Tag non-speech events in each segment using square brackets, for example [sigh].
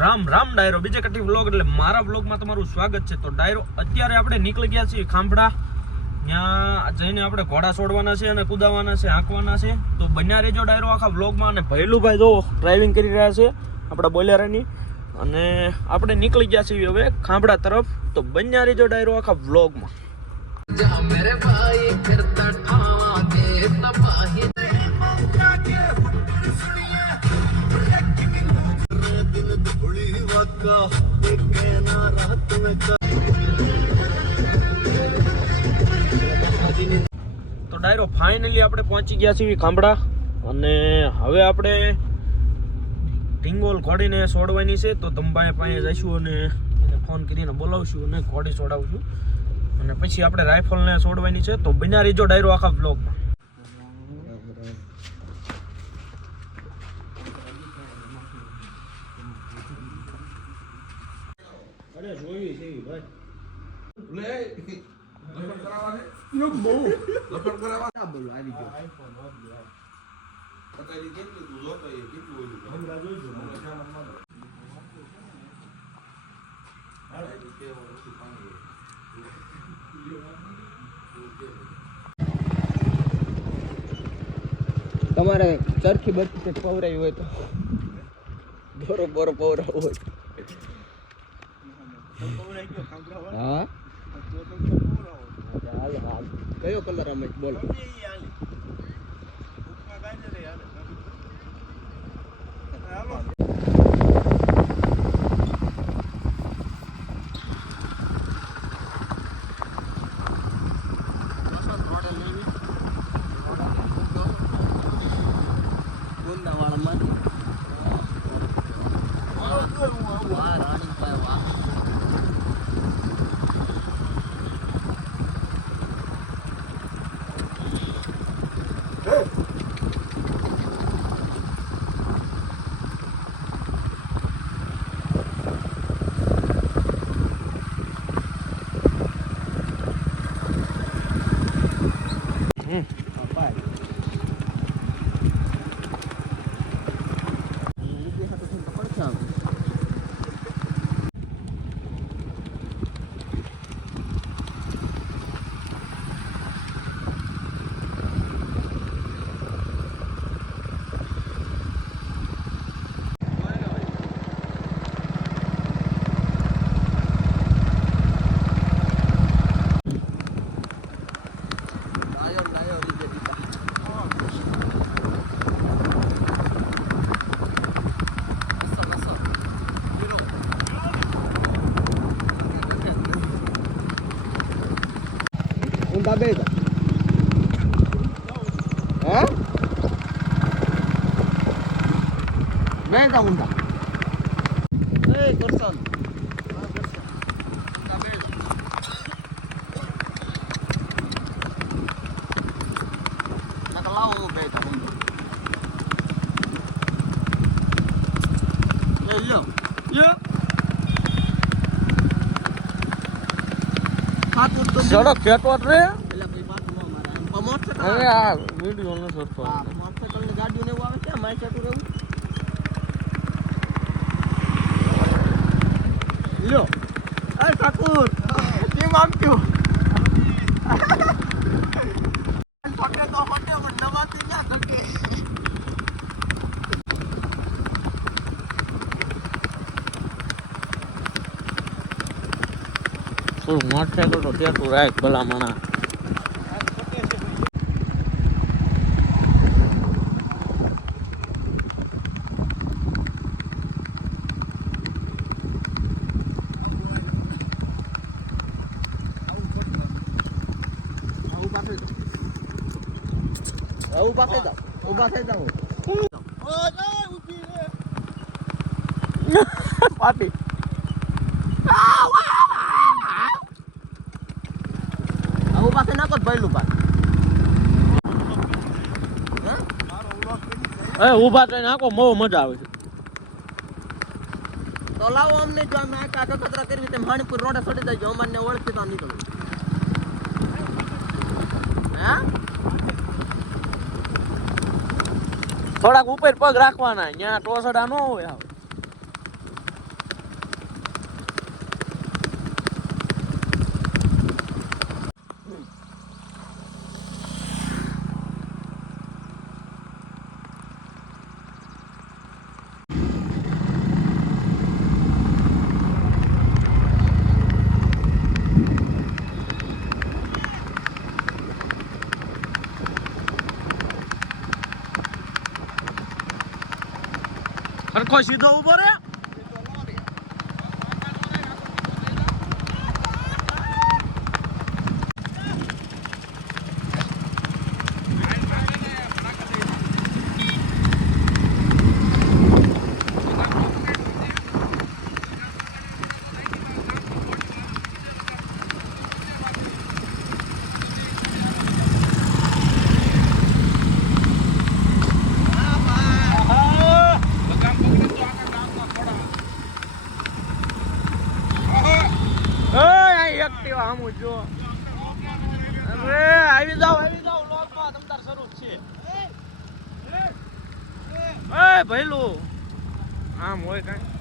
રામ રામ ડાયરો. બીજે કટી વ્લોગ એટલે મારા વ્લોગમાં તમારું સ્વાગત છે. તો ડાયરો, અત્યારે આપણે નીકળી ગયા છીએ ખાંભડા. ત્યાં જઈને આપણે ઘોડા છોડવાના છે અને કુદાવાના છે, હાંકવાના છે. તો બન્યા રહેજો ડાયરો આખા વ્લોગમાં અને ભૈલુભાઈ જો ડ્રાઇવિંગ કરી રહ્યા છે, આપણા બોલેરાની. અને આપણે નીકળી ગયા છીએ હવે ખાંભડા તરફ. તો બન્યા રહેજો ડાયરો આખા વ્લોગમાં તો ડાયરો ફાઇનલી આપણે પહોંચી ગયા છીએ ખાંભડા. અને હવે આપણે ઢીંગોલ ઘોડીને છોડવાની છે. તો તંબાએ પાસે જઈશું અને એને ફોન કરીને બોલાવશું અને ઘોડી છોડાવશું અને પછી આપણે રાઇફલને છોડવાની છે. તો બન્યા રીજો ડાયરો આખા બ્લોગમાં અરે જોઈ છે ભાઈ તમારે ચરખી બરખી પવરાવી હોય તો. બોરો બોરો પવરાવો હોય હા? હાલ હાલ કયો કલર અમે? બોલો. ગુંદાવાળામાં ઊંધા બે હે બે જા ઊંધા એ કરશન નકર લાવો બે જા ઊંધા એ લ્યો લ્યો હાથ ઉડતો સડક ફેટવાટ રે મોટરસાઇકલ હવે આ વીડિયો નો સરખો હા ગાડીઓ ને એવું આવે છે. માય ચાટુ રહેવું લ્યો. એ ઠાકુર. કેમ આમ ફટે તો ફટે પણ દબાતી ના શકે તું મોટરસાયકલ તો ફેટું રાખ ભલા માણા ઊભા થઈ જાઓ ઊભા થઈ જાઓ [laughs] પાટી ઊભા પાક. એ ઊભા થઈને નાખો બહુ મજા આવે છે. તો લાવો અમને જો અમે આ કાકા કચરા કરવી તેમ હાણીપુર રોડે છોડી દેજો અમારને ઓળખી તો નીકળવું હે? થોડાક ઉપર પગ રાખવાના ત્યાં ટોસડા ન હોય હરખો સીધો ઊભો રે એક્ટિવા આમું જો અરે આવી જાવ આવી જાવ લોકમાં તમતાર શરૂ છે. એ ભઈલું આમ હોય કાંઈ.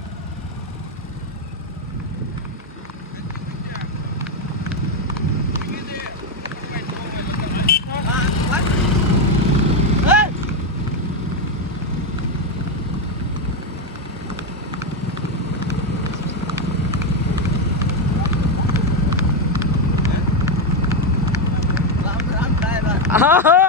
Ha [laughs] ha!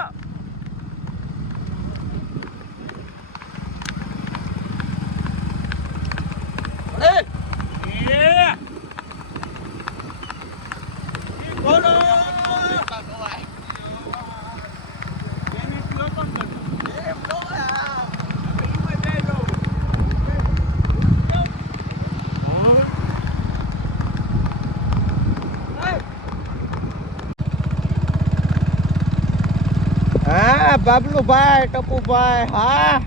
બાબલુભાઈ ટપુભાઈ હા?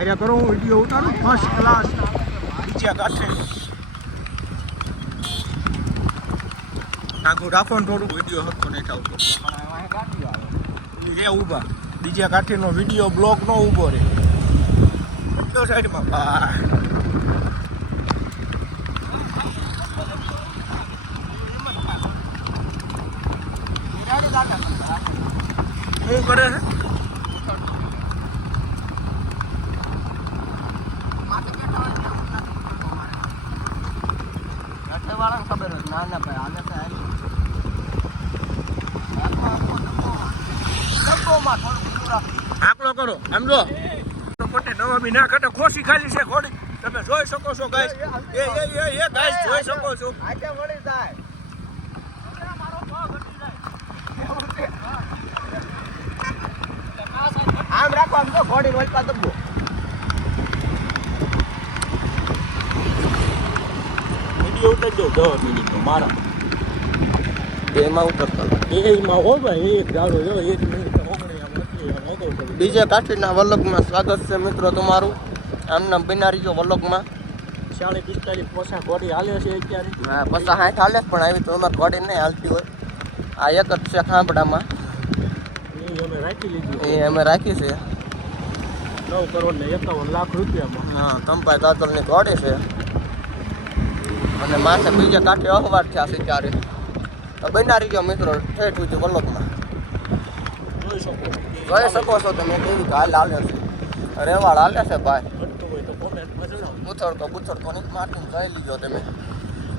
અરે કરો વીડિયો ઉતારું ફર્સ્ટ ક્લાસ બીજા કાંઠે. નાખું રાખો ને થોડું વીડિયો હતો નહીં થાવતો એ ઊભા. બીજા કાંઠેનો વીડિયો બ્લોક નો ઊભો રે તો સાઈડમાં, બા. શું કરે છે વાળાને ખબર હોય ના ના ભાઈ આને તો કરો ખોટે નવા બી ના કટે ખોસી ખાલી છે ખોડી તમે જોઈ શકો છો ગાઈસ એ એ એ એ ગાઈસ જોઈ શકો છો. આજે વળી જાય? આમ રાખો આમ તો ઘોડી દબો વીડિયો ઉતારજો. દસ મિનિટનો મારા. બેમાં ઉતરતા. એમાં હો ભાઈ એક જાડો જો એક મિનિટ ઓગણી આમ નથી આમ ઓગળ કરી. બીજે કાઠીના વલ્લભમાં સ્વાગત છે મિત્રો તમારું. આમના બિનારી જો વલ્લભમાં. ચાલીસ પિસ્તાલીસ પોસા ઘોડી હાલે છે અત્યારે. હા પસા હાથ હાલે પણ આવી તો અમારે ઘોડી નહીં હાલતી હોય. આ એક જ છે ખાંભડામાં. એ અમે રાખી લીધી એ અમે રાખી છે. નવ કરોડ ને એકાવન લાખ રૂપિયામાં. હા કંપાઈ દાતલની ઘોડી છે. અને માથે બીજે કાંઠે અહવાર છે આ સિચારે બિનારી જો મિત્રો ઠેઠ સુધી વલ્લભમાં જોઈ શકો. જોઈ શકો છો તમે કેવી હાલ હાલે છે. રેવાળ હાલે છે ભાઈ. ઘટતું હોય તો કોમેન્ટમાં જણાવો. બુથડતો બુથડતો નહીં માટી જોઈ લીધો તમે.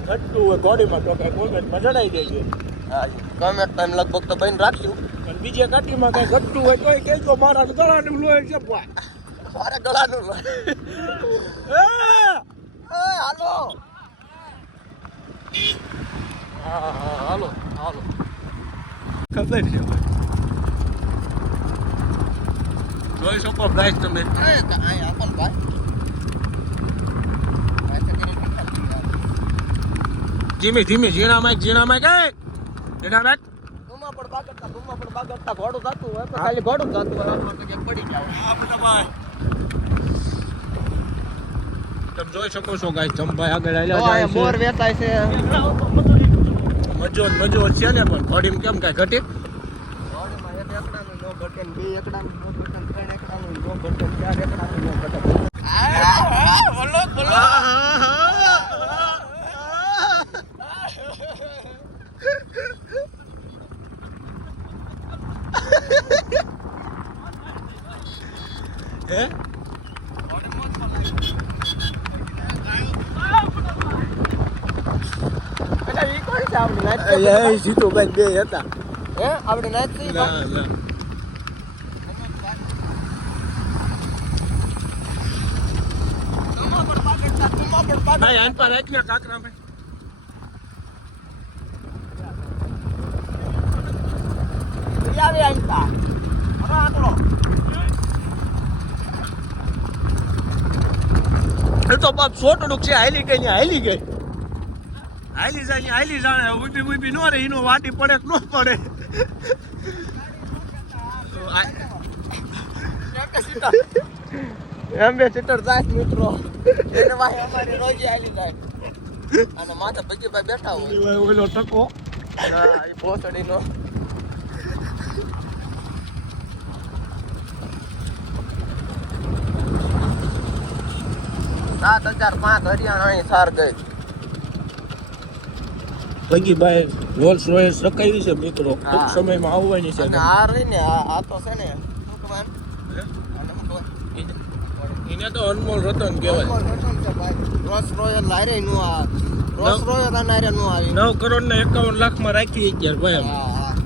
ઘટતું હોય ઘોડીમાં તો કાંઈ કોમેન્ટમાં જણાવી દેજો. હા કમેન્ટ ટાઈમ લગભગ તો બહીને રાખ્યું પણ બીજે કાટીમાં કાંઈ ઘટતું હોય તોય કહેજો મારા ગળાનું લોહી છે ભાઈ. મારે ગળાનું લો એ! એ હાલો. હા હાલો હાલો. ખબર છે ભાઈ. જોઈ શકો ગાઈસ તમે. ધીમે ધીમે ઝીણા માઈક ઝીણા માઈક એ! ઝીણા માઈક ધૂમા પણ બાગડતા ધૂમા પણ બાગડતા. ઘોડું જાતું હોય તો ખાલી ઘોડું જ હોય. આપણે ક્યાંક પડી જાય આપણે ભાઈ. તમે જોઈ શકો છો ગાઈસ જમભાઈ આગળ આલ્યા જાય છે. વેચાય છે. મજો મજો છે ને પણ ઘડીમ કેમ કાંઈ ઘટી? વાડીમાં એક એકડાનું નો ઘટે ને બે એકડાનું નો ઘટે જીતુભાઈ બે હતા. હે? આપણે નાચ છે ઈ કોણ? ના ના ભાઈ આન પર રાતના કાકરા ભાઈ. ઈ આવે આંતા. હવે આંકડો. એ તો બાપ સોટડું છે હાલી ગઈ ને હાલી ગઈ. હાલી જાય ને હાલી જાણે. ઊભી ઊભી નો રે એનો વાટી પડે કે ન પડે. એમ બે સીટર જાય મિત્રો. એને વાહે અમારી રોજી આલી જાય. અને માથે ભગીભાઈ બેઠા હોય. ઓલો ટકો. ના એ ભોસડીનો. સાત હજાર પાંચ હરિયાણાની સાર ગઈ. ભગીભાઈ રોલ્સ રોયસ રખાવી છે મિત્રો. ટૂંક. સમયમાં આવવાની છે આ રહી ને આ તો છે ને શું કહેવાય આને શું કહેવાય? એને તો અનમોલ રતન કહેવાય. રોલ્સ રોયલ લારે નું આ. રોલ્સ રોયલ અને હારે આવી નવ કરોડ ને એકાવન લાખમાં રાખી અત્યારે ભાઈ.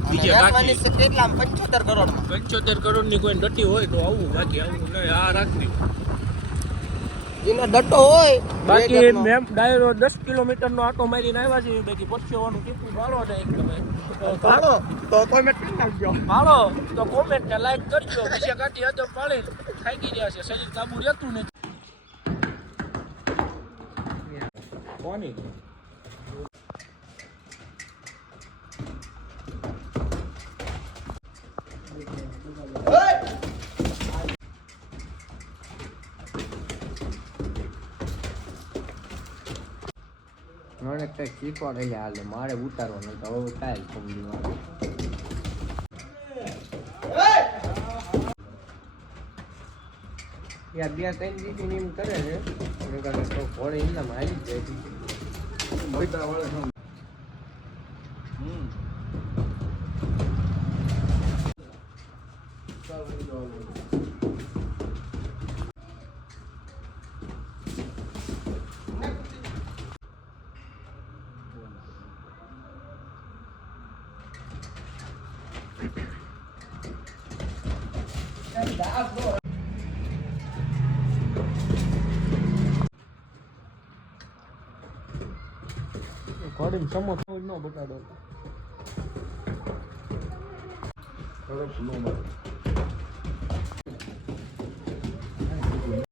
બીજે બાકી. કેટલા પંચોતેર કરોડમાં. પંચોતેર કરોડની કોઈ ડટી હોય તો આવું બાકી આવું નહીં. આ રાખવી. એને ડટ્ટો હોય બાકી મેમ ડાયરો દસ કિલોમીટર નો આટો મારીને આવ્યા છે બાકી પરસેવાનું કેટલું ભાડો ને એક તમે ભાડો તો કોમેન્ટ કરી નાખજો. ભાડો તો કોમેન્ટ ને લાઈક કરજો પછી કાઢી હદમ પાળી થાકી ગયા છે. શરીર કાબુ રહેતું નથી. કોની મને કઈ શીખવાડે એટલે હાલે મારે ઉતારવાનો તો હવે ટાઈલ સમજી મારે યાર, બે ત્રણ ને એમ કરે છે. ઘોડે એમના હાલી જ જાય. ઘોડીને સમો ન બટાડો થોડોક નો મળે